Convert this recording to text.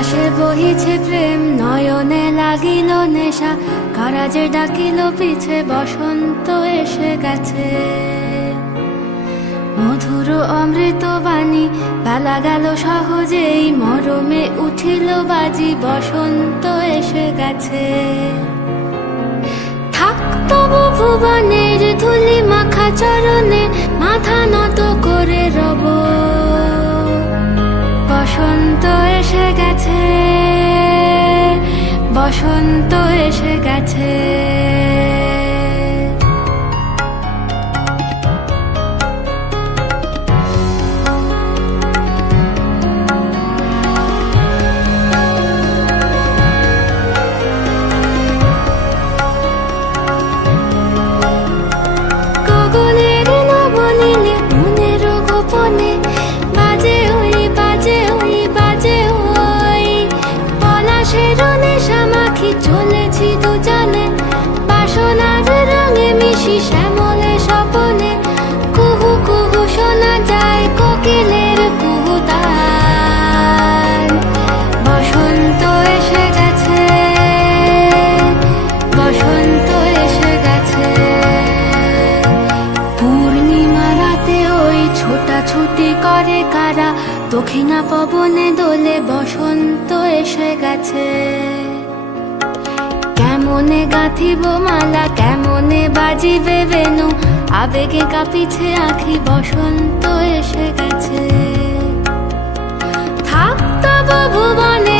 আকাশে বহিছে প্রেম, নয়নে লাগিল নেশা, কারাজে ডাকিল পিছে, বসন্ত এসে গেছে। মধুর অমৃত বাণী, বেলা গেল সহজেই, মরমে উঠিল বাজি, বসন্ত এসে গেছে। থাক তবু ভুবনের ধুলি মাখা চরণে, মাথা নত করে রব, বসন্ত এসে গেছে, বসন্ত এসে গেছে। গগনের নবনীলে মনের গোপনে, বাজে ওই বাজে ওই বাজে ওই, পলাশের নেশা মাখি চলেছি দুজনে, বাসনার রঙে মিশি শ্যামলে স্বপনে, কুহু কুহু শোনা যায় কোকিলের কুহুতান। বসন্ত এসে গেছে, বসন্ত এসে গেছে। পূর্ণিমা রাতে ওই ছোটাছুটি করে কারা, দক্ষিণা পবনে দোলে, বসন্ত এসে গেছে। কেমনে গাঁথিব মালা, কেমনে বাজিবে বেনু, আবেগে কাঁপিছে আঁখি, বসন্ত এসে গেছে। থাক তব ভুবনে